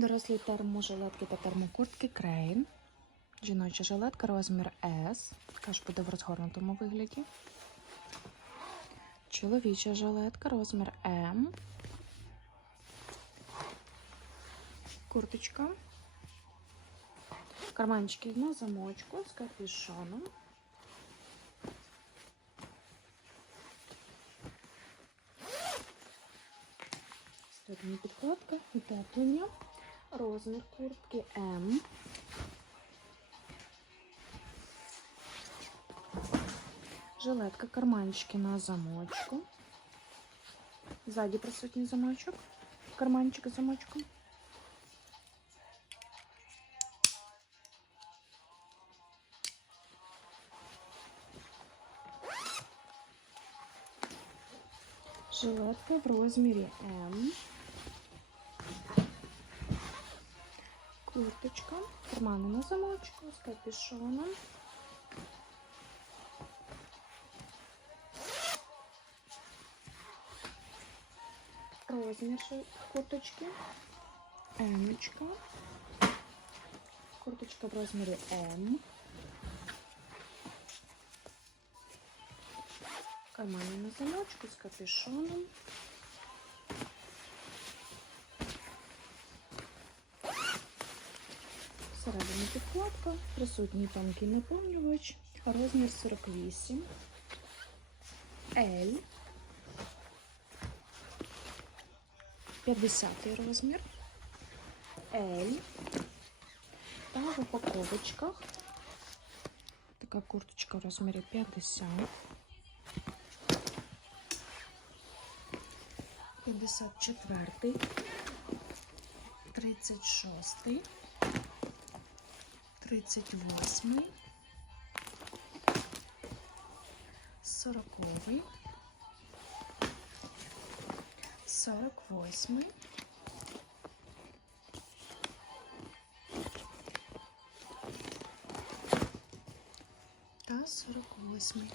Дорослі терможалетки та термокуртки Крейн. Жіноча жилетка розмір S. Також буде в розгорнутому вигляді. Чоловіча жилетка розмір М. Курточка. Карманчики на замочку з капюшоном. Степні підкладка, утеплення. Розмір куртки М. Жилетка, карманчики на замочку. Ззаді присутній замочок. Карманчик з замочком. Жилетка в розмірі М. Курточка, кармани на замочку з капюшоном. Розмір ши- курточки. Емочка. Курточка в розмірі М. Кармани на замочку з капюшоном. Всередині підкладка, присутній тонкий наповнювач, розмір 48, L, 50 розмір, L, та в упаковочках. Така курточка в розмірі 50, 54, 36, 38, 40, 48, та 48.